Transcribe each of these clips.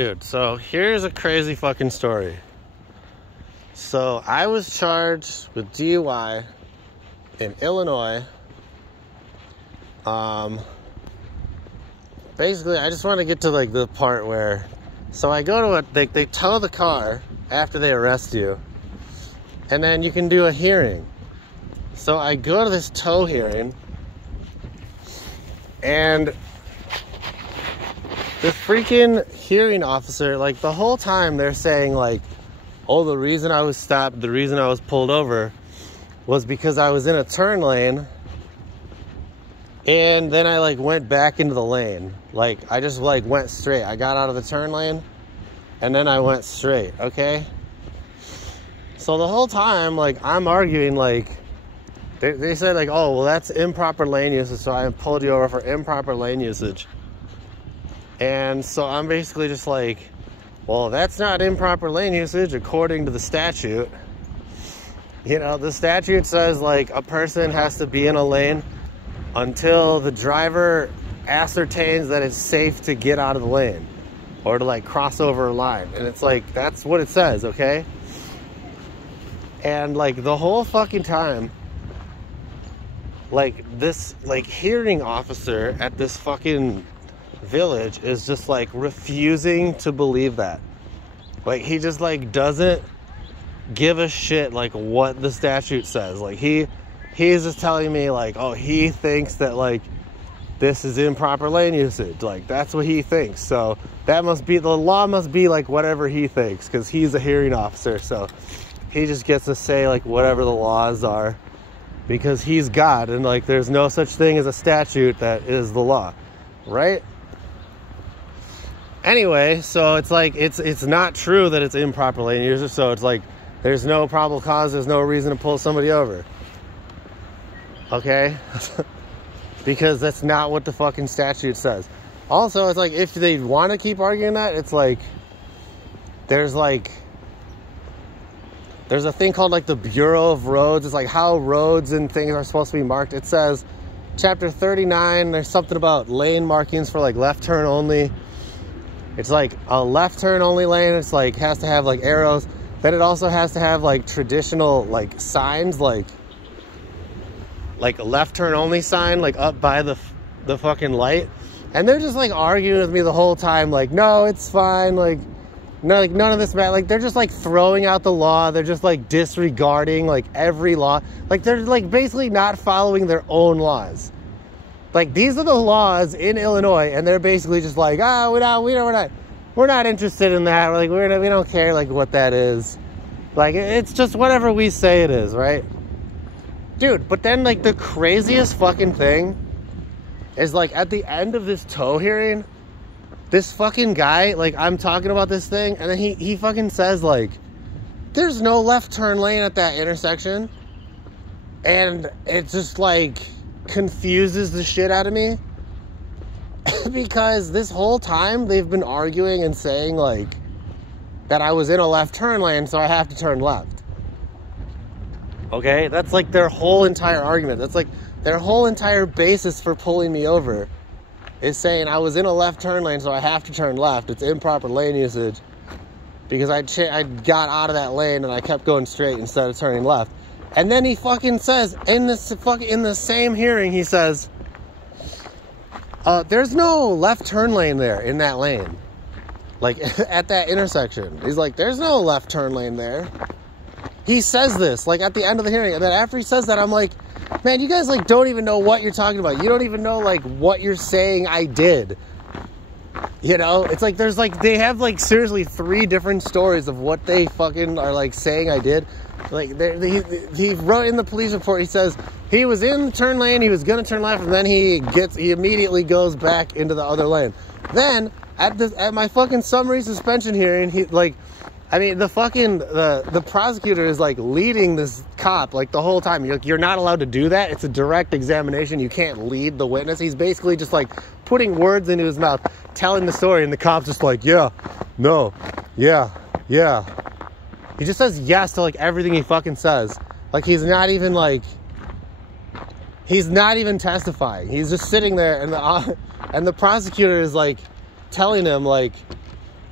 Dude, so here's a crazy fucking story. So I was charged with DUI in Illinois. Basically, I just want to get to like the part where, so I go to they tow the car after they arrest you, and then you can do a hearing. So I go to this tow hearing, and the freaking hearing officer, like the whole time they're saying like, oh, the reason I was stopped, the reason I was pulled over was because I was in a turn lane, and then I like went back into the lane. Like I just like went straight. I got out of the turn lane and then I went straight, okay? So the whole time, like I'm arguing, like they said like, oh, well that's improper lane usage, so I pulled you over for improper lane usage. And so I'm basically just like, well, that's not improper lane usage according to the statute. You know, the statute says like a person has to be in a lane until the driver ascertains that it's safe to get out of the lane or to like cross over a line. And it's like, that's what it says, okay? And like the whole fucking time, like this like hearing officer at this fucking village is just like refusing to believe that. Like he just like doesn't give a shit like what the statute says. Like he's just telling me like, oh, he thinks that like this is improper lane usage. Like that's what he thinks. So that must be, the law must be like whatever he thinks, because he's a hearing officer. So he just gets to say like whatever the laws are because he's God, and like there's no such thing as a statute that is the law, right? Anyway, so it's like it's not true that it's improper lane usage. So it's like there's no probable cause, there's no reason to pull somebody over. Okay? Because that's not what the fucking statute says. Also, it's like if they want to keep arguing that, it's like there's a thing called like the Bureau of Roads. It's like how roads and things are supposed to be marked. It says chapter 39, there's something about lane markings for like left turn only. It's like a left turn only lane. It's like has to have like arrows. Then it also has to have like traditional like signs, like a left turn only sign, like up by the fucking light. And they're just like arguing with me the whole time, like, no, it's fine, like, no, like none of this matters. Like they're just like throwing out the law. They're just like disregarding like every law. Like they're like basically not following their own laws. Like these are the laws in Illinois, and they're basically just like, oh, we're not interested in that. Like we don't care like what that is. Like it's just whatever we say it is, right? Dude, but then like the craziest fucking thing is like at the end of this tow hearing, this fucking guy, like I'm talking about this thing, and then he fucking says like, there's no left turn lane at that intersection. And it just like confuses the shit out of me because this whole time they've been arguing and saying like that I was in a left turn lane, so I have to turn left. Okay, that's like their whole entire argument. That's like their whole entire basis for pulling me over is saying I was in a left turn lane, so I have to turn left. It's improper lane usage because I got out of that lane and I kept going straight instead of turning left. And then he fucking says in the same hearing, he says, there's no left turn lane there in that lane. Like at that intersection. He's like, there's no left turn lane there. He says this like at the end of the hearing. And then after he says that, I'm like, man, you guys like don't even know what you're talking about. You don't even know like what you're saying I did. You know, it's like there's like, they have like seriously 3 different stories of what they fucking are like saying I did. Like he wrote in the police report, he says he was in the turn lane, he was gonna turn left, and then he immediately goes back into the other lane. Then at my fucking summary suspension hearing, the prosecutor is like leading this cop like the whole time. You're not allowed to do that. It's a direct examination. You can't lead the witness. He's basically just like putting words into his mouth, telling the story, and the cop's just like, yeah, no, yeah. He just says yes to like everything he fucking says. Like he's not even testifying. He's just sitting there, and the prosecutor is like telling him like,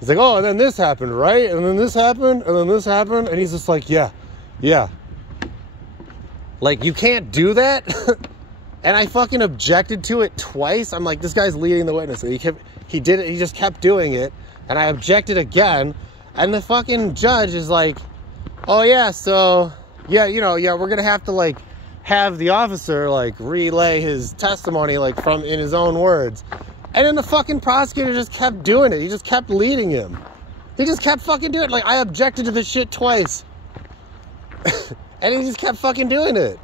He's like, oh, and then this happened, right? And then this happened, and then this happened. And he's just like, yeah. Like, you can't do that. And I fucking objected to it twice. I'm like, this guy's leading the witness. He did it. He just kept doing it. And I objected again. And the fucking judge is like, oh, yeah, so, yeah, we're going to have to, like, have the officer, like, relay his testimony, like, from in his own words. And then the fucking prosecutor just kept doing it. He just kept leading him. He just kept fucking doing it. Like, I objected to this shit twice. And he just kept fucking doing it.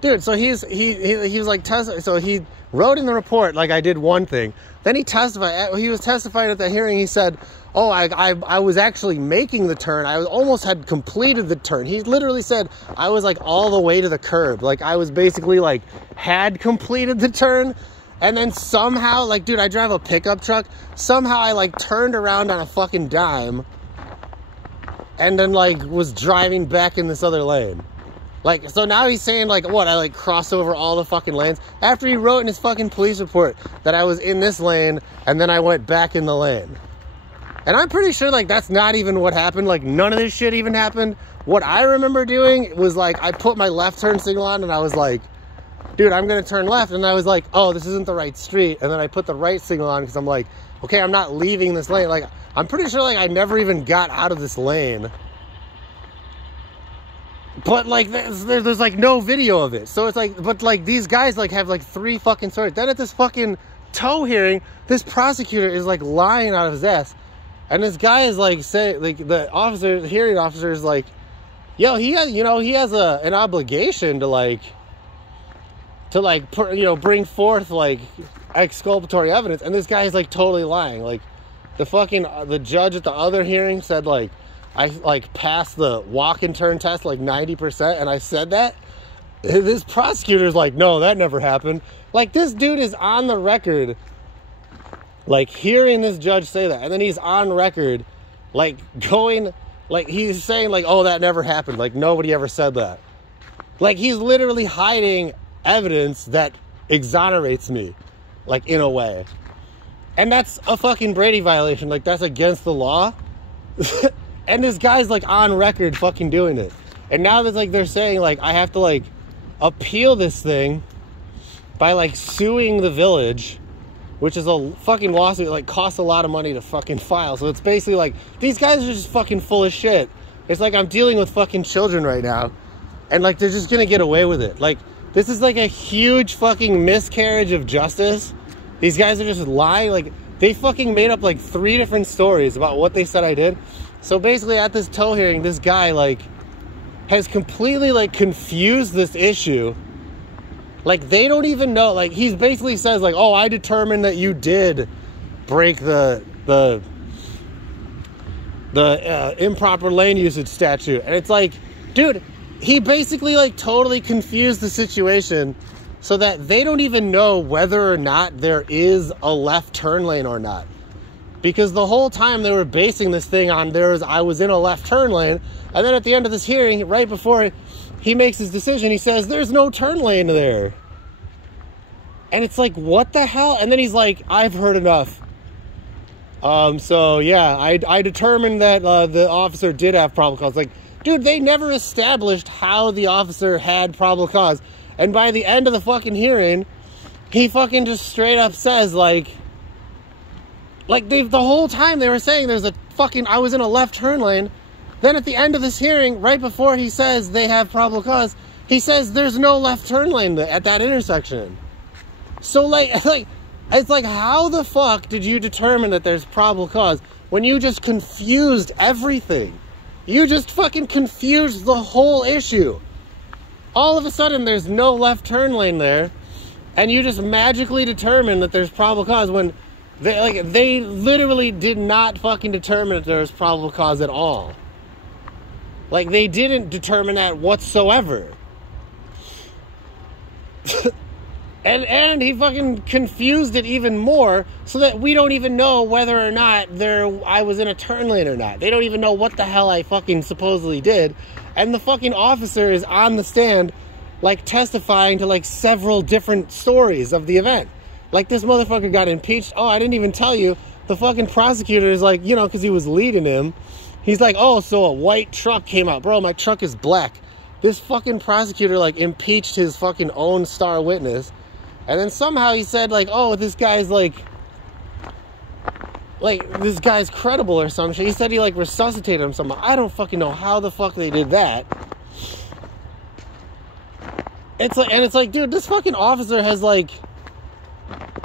Dude, so he was like, so he wrote in the report, like, I did one thing. Then he testified. He was testifying at the hearing. He said, oh, I was actually making the turn. I almost had completed the turn. He literally said I was, like, all the way to the curb. Like, I was basically, like, had completed the turn. And then somehow, like, dude, I drive a pickup truck. Somehow I, like, turned around on a fucking dime. And then, like, was driving back in this other lane. Like, so now he's saying, like, what, I, like, crossed over all the fucking lanes? After he wrote in his fucking police report that I was in this lane, and then I went back in the lane. And I'm pretty sure, like, that's not even what happened. Like, none of this shit even happened. What I remember doing was, like, I put my left turn signal on, and I was like, dude, I'm going to turn left. And I was like, oh, this isn't the right street. And then I put the right signal on because I'm like, okay, I'm not leaving this lane. Like, I'm pretty sure, like, I never even got out of this lane. But, like, there's, like, no video of it. So it's, like, but, like, these guys, like, have, like, 3 fucking stories. Then at this fucking tow hearing, this prosecutor is, like, lying out of his ass. And this guy is, like, saying, like, the hearing officer is, like, yo, he has an obligation to bring forth, like, exculpatory evidence. And this guy is, like, totally lying. Like, the judge at the other hearing said, like, I, like, passed the walk and turn test, like, 90%, and I said that. This prosecutor's like, no, that never happened. Like, this dude is on the record, like, hearing this judge say that, and then he's on record, like, going, like, he's saying, like, oh, that never happened. Like, nobody ever said that. Like, he's literally hiding evidence that exonerates me, like, in a way. And that's a fucking Brady violation. Like, that's against the law. And this guy's, like, on record fucking doing it. And now that's, like, they're saying, like, I have to, like, appeal this thing by, like, suing the village, which is a fucking lawsuit. It, like, costs a lot of money to fucking file. So it's basically, like, these guys are just fucking full of shit. It's like I'm dealing with fucking children right now. And, like, they're just gonna get away with it. Like, this is, like, a huge fucking miscarriage of justice. These guys are just lying. Like, they fucking made up, like, 3 different stories about what they said I did. So basically at this tow hearing, this guy, like, has completely, like, confused this issue. Like, they don't even know. Like, he basically says, like, oh, I determined that you did break the improper lane usage statute. And it's like, dude, he basically, like, totally confused the situation so that they don't even know whether or not there is a left turn lane or not. Because the whole time they were basing this thing on I was in a left turn lane. And then at the end of this hearing, right before he makes his decision, he says, there's no turn lane there. And it's like, what the hell? And then he's like, I've heard enough. So yeah, I determined that the officer did have probable cause. Like, dude, they never established how the officer had probable cause. And by the end of the fucking hearing, he fucking just straight up says, like the whole time they were saying there's a fucking, I was in a left turn lane. Then at the end of this hearing, right before he says they have probable cause, he says there's no left turn lane at that intersection. So, like, it's like, how the fuck did you determine that there's probable cause when you just confused everything? You just fucking confused the whole issue. All of a sudden, there's no left turn lane there, and you just magically determined that there's probable cause when they literally did not fucking determine that there was probable cause at all. Like, they didn't determine that whatsoever. And he fucking confused it even more so that we don't even know whether or not I was in a turn lane or not. They don't even know what the hell I fucking supposedly did. And the fucking officer is on the stand, like, testifying to, like, several different stories of the event. Like, this motherfucker got impeached. Oh, I didn't even tell you. the fucking prosecutor is like, you know, because he was leading him, he's like, oh, so a white truck came out. Bro, my truck is black. This fucking prosecutor, like, impeached his fucking own star witness. And then somehow he said, like, oh, this guy's, like, this guy's credible or some shit. He said he, like, resuscitated him somehow. I don't fucking know how the fuck they did that. It's like, dude, this fucking officer has, like,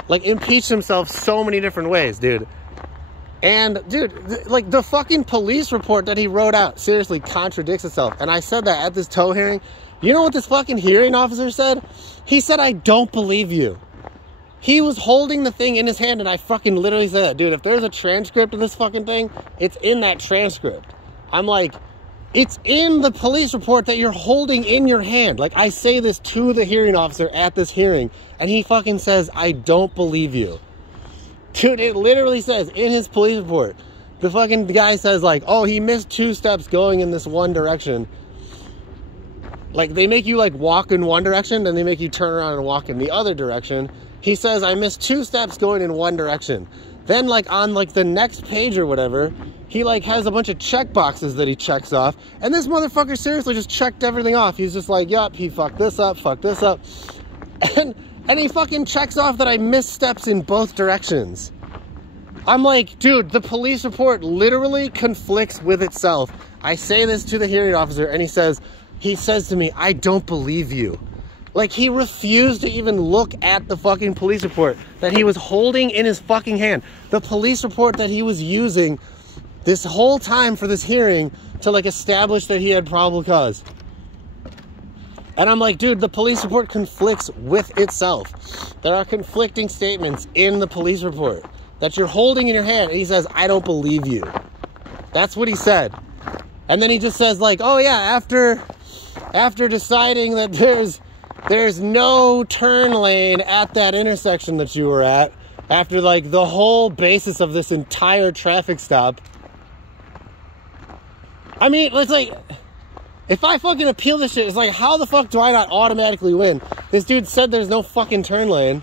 impeached himself so many different ways, dude. And, dude, like, the fucking police report that he wrote out seriously contradicts itself. And I said that at this tow hearing. You know what this fucking hearing officer said? He said, I don't believe you. He was holding the thing in his hand, and I fucking literally said that. Dude, if there's a transcript of this fucking thing, it's in that transcript. I'm like, it's in the police report that you're holding in your hand. Like, I say this to the hearing officer at this hearing, and he fucking says, I don't believe you. Dude, it literally says in his police report, the fucking guy says, like, oh, he missed 2 steps going in this one direction. Like, they make you, like, walk in one direction, then they make you turn around and walk in the other direction. He says, I missed 2 steps going in one direction. Then, like, on, like, the next page or whatever, he, like, has a bunch of check boxes that he checks off. And this motherfucker seriously just checked everything off. He's just like, yup, he fucked this up. And he fucking checks off that I missed steps in both directions. I'm like, dude, the police report literally conflicts with itself. I say this to the hearing officer, and he says to me, I don't believe you. Like, he refused to even look at the fucking police report that he was holding in his fucking hand. The police report that he was using this whole time for this hearing to, like, establish that he had probable cause. And I'm like, dude, the police report conflicts with itself. There are conflicting statements in the police report that you're holding in your hand. And he says, I don't believe you. That's what he said. And then he just says, like, oh yeah, after deciding that there's no turn lane at that intersection that you were at, after, like, the whole basis of this entire traffic stop. I mean, it's like, if I fucking appeal this shit, it's like, how the fuck do I not automatically win? This dude said there's no fucking turn lane.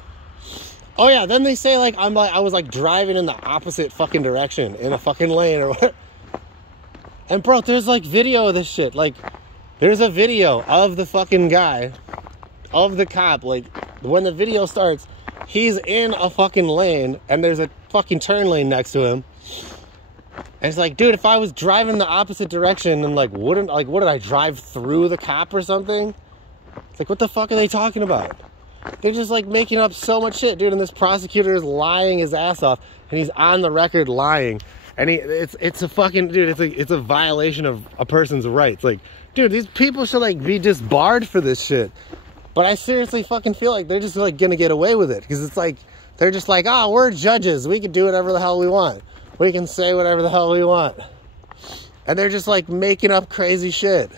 Oh yeah, then they say, like, I was, like, driving in the opposite fucking direction in a fucking lane or whatever. And bro, there's, like, video of this shit. Like, there's a video of the fucking guy, of the cop. Like, when the video starts, he's in a fucking lane and there's a fucking turn lane next to him. And it's like, dude, if I was driving the opposite direction and, like, what did I drive through the cop or something? It's like, what the fuck are they talking about? They're just, like, making up so much shit, dude. And this prosecutor is lying his ass off, and he's on the record lying. And it's a fucking, dude, it's a violation of a person's rights. Like, dude, these people should, like, be disbarred for this shit. But I seriously fucking feel like they're just, like, gonna get away with it. Because it's like, they're just like, oh, we're judges. We can do whatever the hell we want. We can say whatever the hell we want. And they're just, like, making up crazy shit.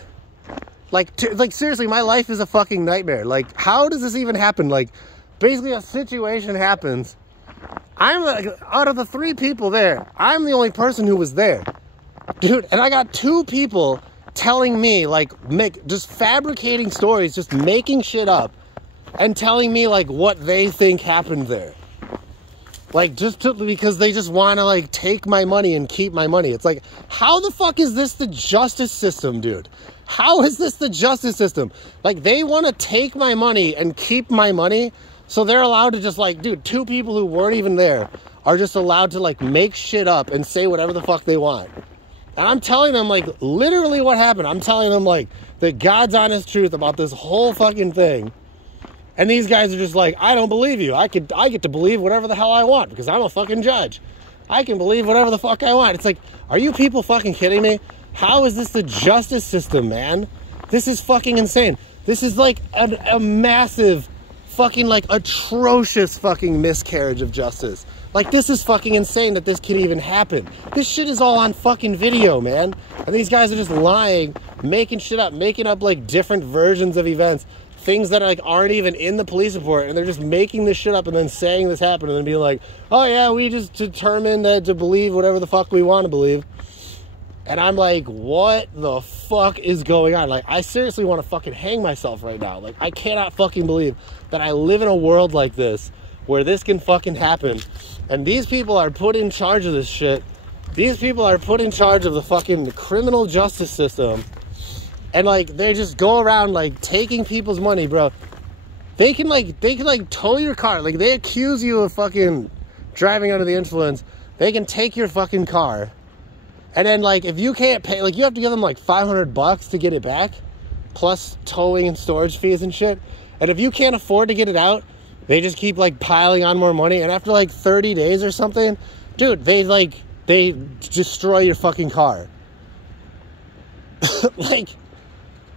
Like, seriously, my life is a fucking nightmare. Like, how does this even happen? Like, basically a situation happens. I'm, like, out of the 3 people there, I'm the only person who was there. Dude, and I got 2 people telling me, like, just fabricating stories, just making shit up, and telling me, like, what they think happened there. Like, because they just want to, like, take my money and keep my money. It's like, how the fuck is this the justice system, dude? How is this the justice system? Like, they want to take my money and keep my money, so they're allowed to just, like, dude, 2 people who weren't even there are just allowed to, like, make shit up and say whatever the fuck they want. And I'm telling them, like, literally what happened. I'm telling them, like, the God's honest truth about this whole fucking thing. And these guys are just like, I don't believe you. I get to believe whatever the hell I want because I'm a fucking judge. I can believe whatever the fuck I want. It's like, are you people fucking kidding me? How is this the justice system, man? This is fucking insane. This is like a massive fucking, like, atrocious fucking miscarriage of justice. Like, this is fucking insane that this can even happen. This shit is all on fucking video, man. And these guys are just lying, making shit up, making up, like, different versions of events. Things that, like, aren't even in the police report, and they're just making this shit up and then saying this happened and then being like, oh yeah, we just determined to believe whatever the fuck we want to believe. And I'm like, what the fuck is going on? Like, I seriously want to fucking hang myself right now. Like, I cannot fucking believe that I live in a world like this where this can fucking happen And these people are put in charge of this shit. These people are put in charge of the fucking criminal justice system. And, like, they just go around, like, taking people's money, bro. They can tow your car. Like, they accuse you of fucking driving under the influence. They can take your fucking car. And then, like, if you can't pay, like, you have to give them, like, $500 to get it back. Plus towing and storage fees and shit. And if you can't afford to get it out, they just keep, like, piling on more money. And after, like, 30 days or something, dude, they destroy your fucking car. Like,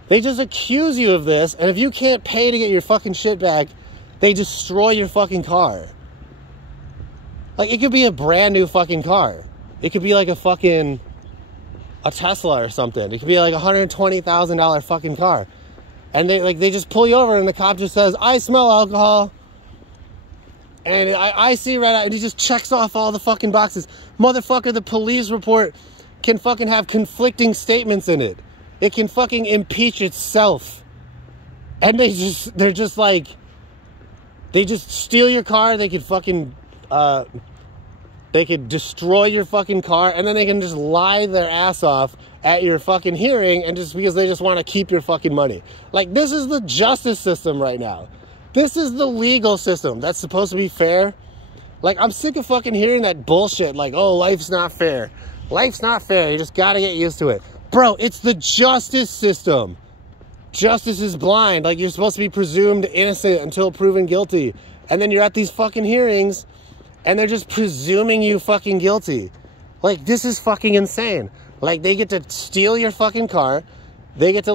they just accuse you of this. And if you can't pay to get your fucking shit back, they destroy your fucking car. Like, it could be a brand new fucking car. It could be, like, a Tesla or something. It could be, like, a $120,000 fucking car. And they just pull you over and the cop just says, I smell alcohol. And I see red eye, and he just checks off all the fucking boxes. Motherfucker, the police report can fucking have conflicting statements in it. It can fucking impeach itself. And they just steal your car. They could fucking, they could destroy your fucking car, and then they can just lie their ass off at your fucking hearing, and just because they just want to keep your fucking money. Like, this is the justice system right now. This is the legal system that's supposed to be fair. Like, I'm sick of fucking hearing that bullshit. Like, oh, life's not fair. Life's not fair. You just gotta get used to it. Bro, it's the justice system. Justice is blind. Like, you're supposed to be presumed innocent until proven guilty. And then you're at these fucking hearings, and they're just presuming you fucking guilty. Like, this is fucking insane. Like, they get to steal your fucking car. They get to,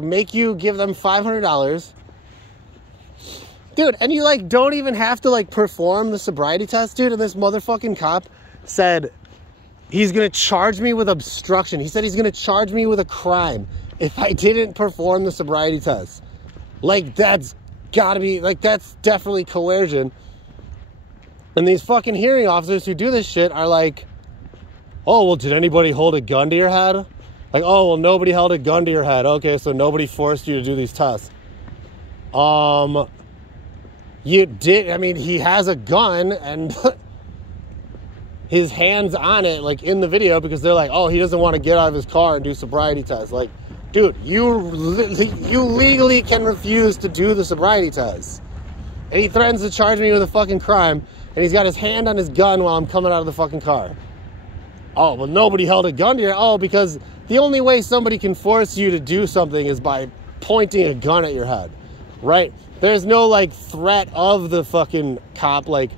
make you give them $500. Dude, and you, like, don't even have to, like, perform the sobriety test, dude. And this motherfucking cop said he's going to charge me with obstruction. He said he's going to charge me with a crime if I didn't perform the sobriety test. Like, that's gotta be, like, that's definitely coercion. And these fucking hearing officers who do this shit are like, oh, well, did anybody hold a gun to your head? Like, oh, well, nobody held a gun to your head. Okay, so nobody forced you to do these tests. You did, I mean, he has a gun, and his hand's on it, like, in the video, because they're like, oh, he doesn't want to get out of his car and do sobriety tests. Like, dude, you legally can refuse to do the sobriety test. And he threatens to charge me with a fucking crime, and he's got his hand on his gun while I'm coming out of the fucking car. Oh, well, nobody held a gun to your... Oh, because the only way somebody can force you to do something is by pointing a gun at your head, right? There's no, like, threat of the fucking cop, like,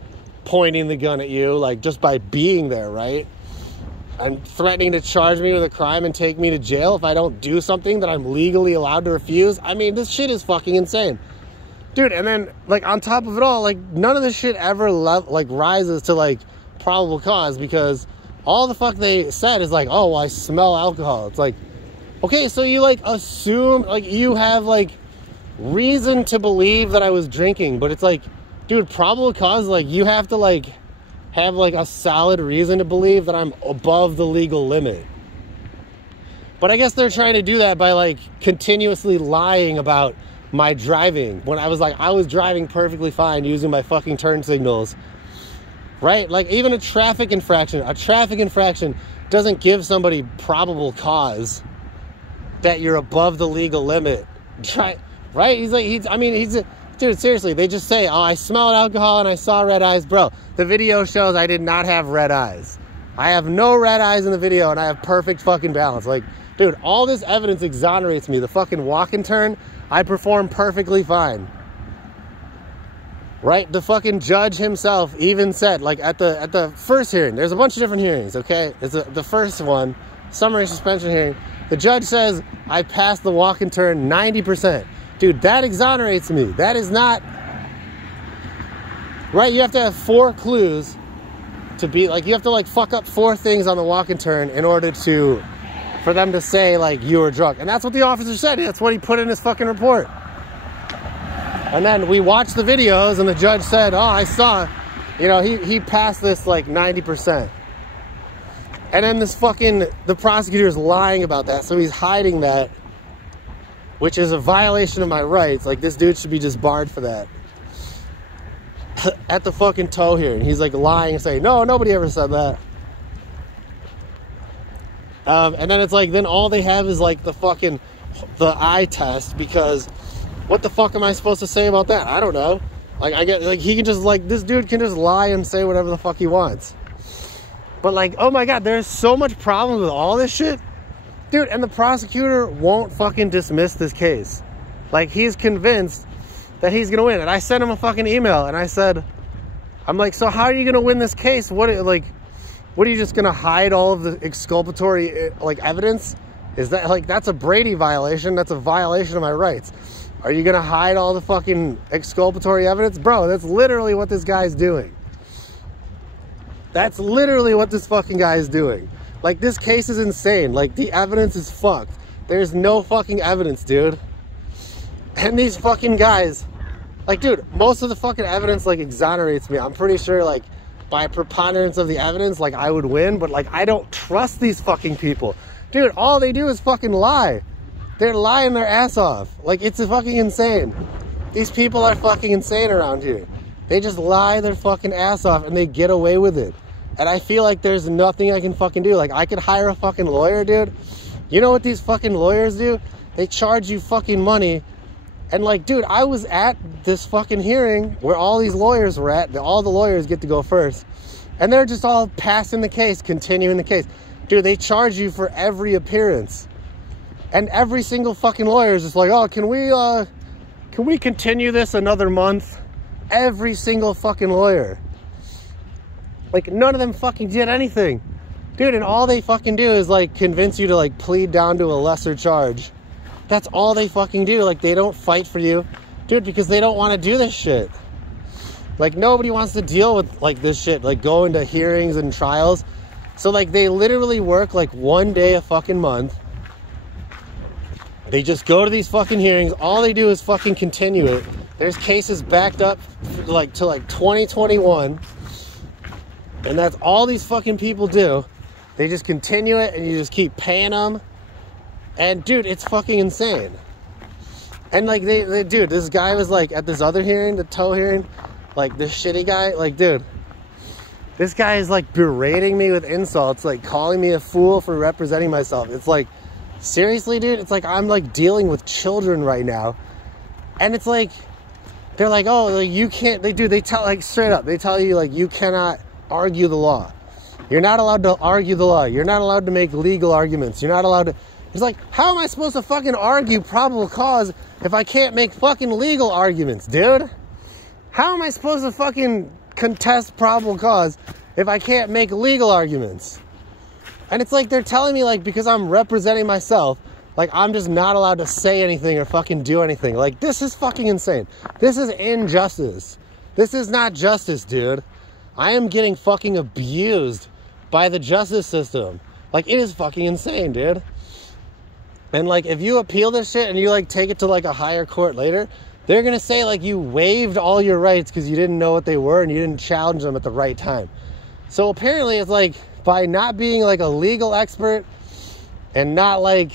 pointing the gun at you, like, just by being there, right? And threatening to charge me with a crime and take me to jail if I don't do something that I'm legally allowed to refuse. I mean, this shit is fucking insane. Dude, and then, like, on top of it all, like, none of this shit ever, rises to, like, probable cause, because all the fuck they said is, like, oh, well, I smell alcohol. It's like, okay, so you, like, assume, like, you have, like, reason to believe that I was drinking, but it's like, dude, probable cause, like, you have to, like, have, like, a solid reason to believe that I'm above the legal limit. But I guess they're trying to do that by, like, continuously lying about my driving, when I was like, I was driving perfectly fine using my fucking turn signals, right? Like, even a traffic infraction doesn't give somebody probable cause that you're above the legal limit, right? Dude, seriously, they just say, oh, I smelled alcohol and I saw red eyes. Bro, the video shows I did not have red eyes. I have no red eyes in the video, and I have perfect fucking balance. Like, dude, all this evidence exonerates me. The fucking walk and turn, I performed perfectly fine. Right? The fucking judge himself even said, like, at the first hearing, there's a bunch of different hearings, okay? It's the first one, summary suspension hearing. The judge says, I passed the walk and turn 90%. Dude, that exonerates me. That is not... Right? You have to have 4 clues to be... Like, you have to, like, fuck up 4 things on the walk and turn in order to... For them to say, like, you were drunk. And that's what the officer said. That's what he put in his fucking report. And then we watched the videos, and the judge said, oh, I saw... You know, he passed this, like, 90%. And then this fucking... The prosecutor's lying about that, so he's hiding that, which is a violation of my rights. Like, this dude should be just barred for that. at the fucking tow hearing. He's like lying and saying, no, nobody ever said that. And then it's like, then all they have is like the eye test, because what the fuck am I supposed to say about that? I don't know. Like, I get, like, he can just, like, this dude can just lie and say whatever the fuck he wants. But like, oh my God, there's so much problems with all this shit. Dude, and the prosecutor won't fucking dismiss this case. Like, he's convinced that he's gonna win. And I sent him a fucking email and I said, I'm like, so how are you gonna win this case? What are you just gonna hide all of the exculpatory like evidence? Is that like, that's a Brady violation? That's a violation of my rights. Are you gonna hide all the fucking exculpatory evidence? Bro, that's literally what this guy's doing. That's literally what this fucking guy is doing. Like, this case is insane. Like, the evidence is fucked. There's no fucking evidence, dude. And these fucking guys, like, dude, most of the fucking evidence, like, exonerates me. I'm pretty sure, like, by preponderance of the evidence, like, I would win. But, like, I don't trust these fucking people. Dude, all they do is fucking lie. They're lying their ass off. Like, it's fucking insane. These people are fucking insane around here. They just lie their fucking ass off and they get away with it. And I feel like there's nothing I can fucking do. Like, I could hire a fucking lawyer, dude. You know what these fucking lawyers do? They charge you fucking money. And like, dude, I was at this fucking hearing where all these lawyers were at. All the lawyers get to go first. And they're just all passing the case, continuing the case. Dude, they charge you for every appearance. And every single fucking lawyer is just like, oh, can we continue this another month? Every single fucking lawyer. Like, none of them fucking did anything. Dude, and all they fucking do is, like, convince you to, like, plead down to a lesser charge. That's all they fucking do. Like, they don't fight for you. Dude, because they don't want to do this shit. Like, nobody wants to deal with, like, this shit. Like, go into hearings and trials. So, like, they literally work, like, one day a fucking month. They just go to these fucking hearings. All they do is fucking continue it. There's cases backed up, like, to, like, 2021. And that's all these fucking people do. They just continue it and you just keep paying them. And dude, it's fucking insane. And like, dude, this guy was like at this other hearing, the tow hearing, like this shitty guy, like, dude, this guy is like berating me with insults, like calling me a fool for representing myself. It's like, seriously, dude, it's like I'm like dealing with children right now. And it's like, they're like, oh, like you can't, they tell, like, straight up, they tell you, like, you cannot argue the law. You're not allowed to argue the law. You're not allowed to make legal arguments. You're not allowed to... It's like, how am I supposed to fucking argue probable cause if I can't make fucking legal arguments, dude? How am I supposed to fucking contest probable cause if I can't make legal arguments? And it's like, they're telling me, like, because I'm representing myself, like, I'm just not allowed to say anything or fucking do anything. Like, this is fucking insane. This is injustice. This is not justice, dude. I am getting fucking abused by the justice system. Like, it is fucking insane, dude. And, like, if you appeal this shit and you, like, take it to, like, a higher court later, they're gonna say, like, you waived all your rights because you didn't know what they were and you didn't challenge them at the right time. So, apparently, it's, like, by not being, like, a legal expert and not, like...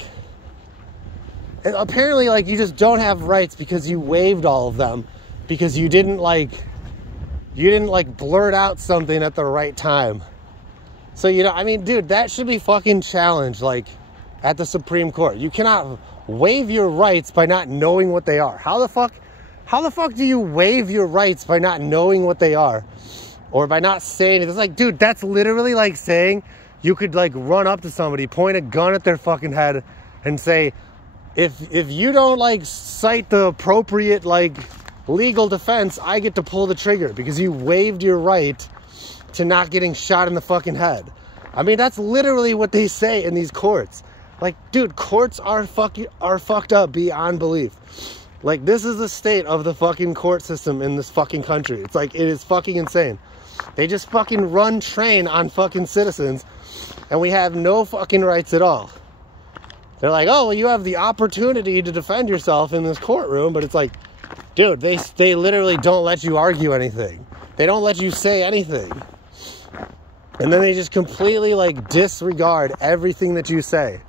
Apparently, like, you just don't have rights because you waived all of them because you didn't, like, blurt out something at the right time. So, you know, I mean, dude, that should be fucking challenged, like, at the Supreme Court. You cannot waive your rights by not knowing what they are. How the fuck do you waive your rights by not knowing what they are? Or by not saying it? It's like, dude, that's literally like saying you could, like, run up to somebody, point a gun at their fucking head and say, if you don't, like, cite the appropriate, like, legal defense, I get to pull the trigger because you waived your right to not getting shot in the fucking head. I mean, that's literally what they say in these courts. Like, dude, courts are fucked up beyond belief. Like, this is the state of the fucking court system in this fucking country. It's like, it is fucking insane. They just fucking run train on fucking citizens and we have no fucking rights at all. They're like, oh, well, you have the opportunity to defend yourself in this courtroom, but it's like, dude, they literally don't let you argue anything. They don't let you say anything. And then they just completely, like, disregard everything that you say.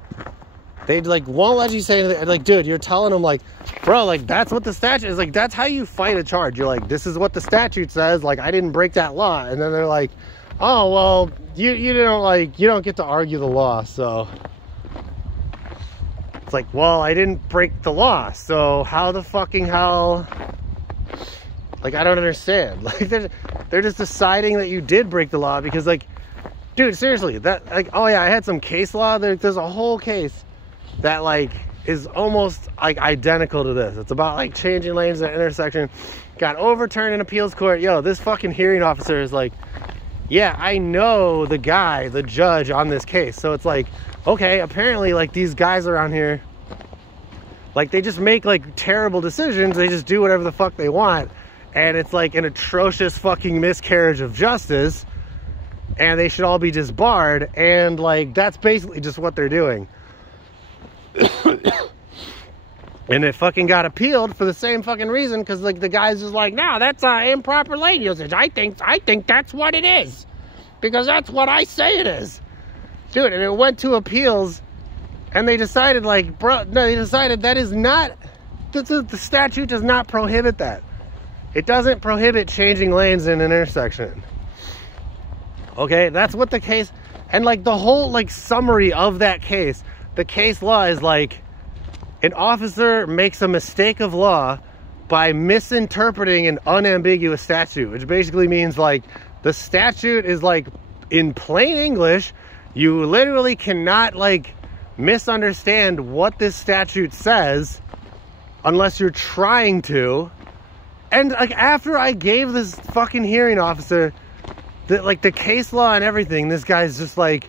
They, like, won't let you say anything. Like, dude, you're telling them, like, bro, like, that's what the statute is. Like, that's how you fight a charge. You're like, this is what the statute says. Like, I didn't break that law. And then they're like, oh, well, you don't get to argue the law. So it's like, well, I didn't break the law. So how the fucking hell? Like, I don't understand. Like, they're just deciding that you did break the law because, like, dude, seriously, that, like, oh yeah, I had some case law. There's a whole case that, like, is almost, like, identical to this. It's about, like, changing lanes at an intersection. Got overturned in appeals court. Yo, this fucking hearing officer is like, yeah, I know the guy, the judge on this case. So it's like, okay, apparently, like, these guys around here, like, they just make, like, terrible decisions. They just do whatever the fuck they want. And it's like an atrocious fucking miscarriage of justice. And they should all be disbarred. And, like, that's basically just what they're doing. And it fucking got appealed for the same fucking reason. Because, like, the guy's just like, no, that's improper lane usage. I think that's what it is. Because that's what I say it is. Dude, and it went to appeals. And they decided, like, bro, no, they decided that is not, the statute does not prohibit that. It doesn't prohibit changing lanes in an intersection. Okay, that's what the case, and, like, the whole, like, summary of that case, the case law is like, an officer makes a mistake of law by misinterpreting an unambiguous statute, which basically means, like, the statute is, like, in plain English, you literally cannot, like, misunderstand what this statute says unless you're trying to. And, like, after I gave this fucking hearing officer the case law and everything, this guy's just like,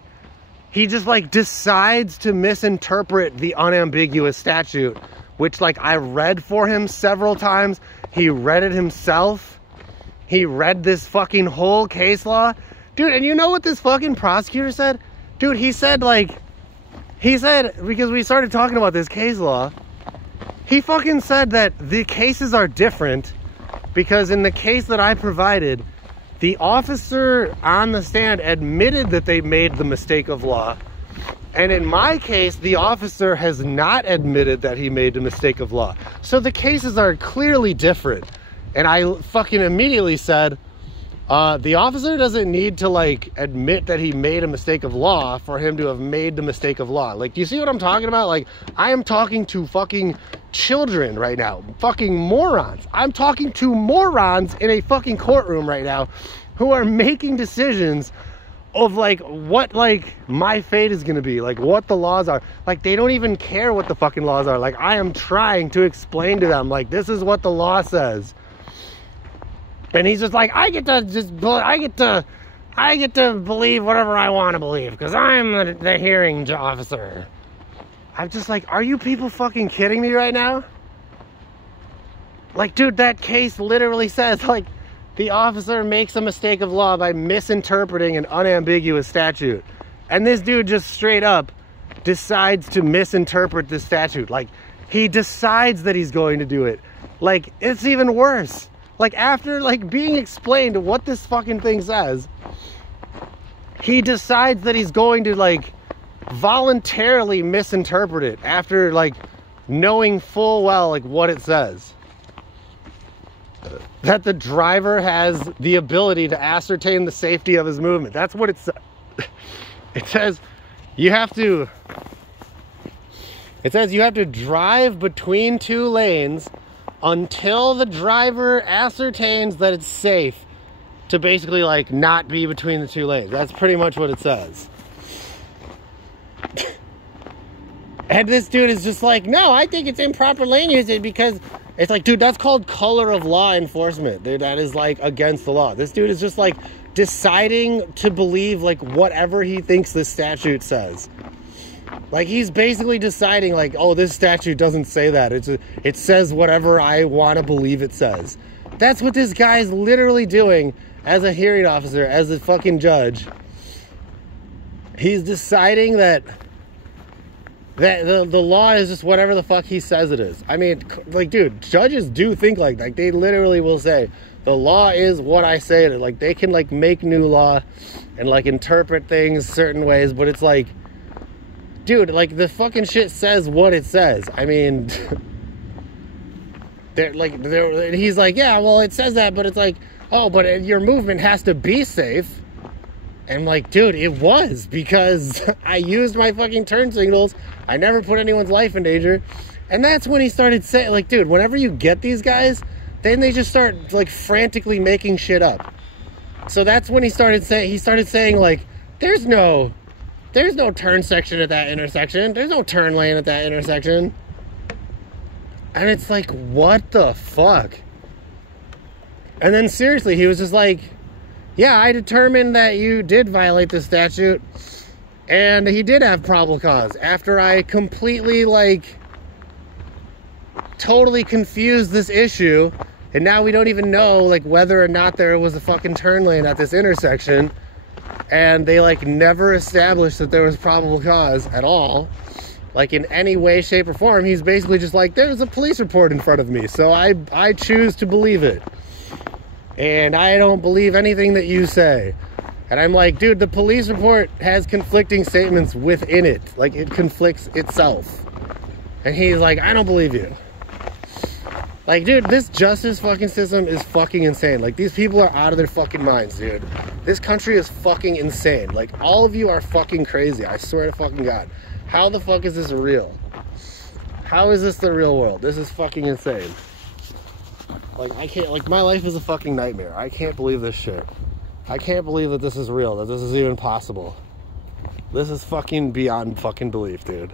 he just, like, decides to misinterpret the unambiguous statute, which, like, I read for him several times. He read it himself. He read this fucking whole case law. Dude, and you know what this fucking prosecutor said? Dude, he said, because we started talking about this case law, he fucking said that the cases are different. Because in the case that I provided, the officer on the stand admitted that they made the mistake of law. And in my case, the officer has not admitted that he made the mistake of law. So the cases are clearly different. And I fucking immediately said, the officer doesn't need to, like, admit that he made a mistake of law for him to have made the mistake of law. Like, do you see what I'm talking about? Like, I am talking to fucking children right now. Fucking morons. I'm talking to morons in a fucking courtroom right now who are making decisions of, like, what, like, my fate is gonna be. Like, what the laws are. Like, they don't even care what the fucking laws are. Like, I am trying to explain to them, like, this is what the law says. And he's just like, I get to believe whatever I want to believe because I'm the hearing officer. I'm just like, are you people fucking kidding me right now? Like, dude, that case literally says, like, the officer makes a mistake of law by misinterpreting an unambiguous statute. And this dude just straight up decides to misinterpret the statute. Like, he decides that he's going to do it. Like, it's even worse. Like, after, like, being explained what this fucking thing says, he decides that he's going to, like, voluntarily misinterpret it after, like, knowing full well, like, what it says. That the driver has the ability to ascertain the safety of his movement. That's what it says. It says you have to drive between two lanes until the driver ascertains that it's safe to basically, like, not be between the two lanes. That's pretty much what it says. And this dude is just like, no, I think it's improper lane usage because it's like, dude, that's called color of law enforcement. Dude, that is, like, against the law. This dude is just, like, deciding to believe, like, whatever he thinks the statute says. Like, he's basically deciding, like, oh, this statute doesn't say that. It says whatever I want to believe it says. That's what this guy's literally doing as a hearing officer, as a fucking judge. He's deciding that the law is just whatever the fuck he says it is. I mean, like, dude, judges do think like that. Like, they literally will say, the law is what I say it is. Like, they can, like, make new law and, like, interpret things certain ways, but it's like, dude, like, the fucking shit says what it says. I mean, he's like, yeah, well, it says that, but it's like, oh, but your movement has to be safe. And I'm like, dude, it was, because I used my fucking turn signals. I never put anyone's life in danger. And that's when he started saying, like, dude, whenever you get these guys, then they just start, like, frantically making shit up. So that's when he started saying, like, there's no turn section at that intersection. There's no turn lane at that intersection. And it's like, what the fuck? And then seriously, he was just like, yeah, I determined that you did violate the statute, and he did have probable cause, after I completely, like, totally confused this issue, and now we don't even know, like, whether or not there was a fucking turn lane at this intersection, and they, like, never established that there was probable cause at all, like, in any way, shape, or form. He's basically just like, there's a police report in front of me, so I choose to believe it. And I don't believe anything that you say. And I'm like, dude, the police report has conflicting statements within it. Like, it conflicts itself. And he's like, I don't believe you. Like, dude, this justice fucking system is fucking insane. Like, these people are out of their fucking minds, dude. This country is fucking insane. Like, all of you are fucking crazy. I swear to fucking God. How the fuck is this real? How is this the real world? This is fucking insane. Like, I can't, like, my life is a fucking nightmare. I can't believe this shit. I can't believe that this is real, that this is even possible. This is fucking beyond fucking belief, dude.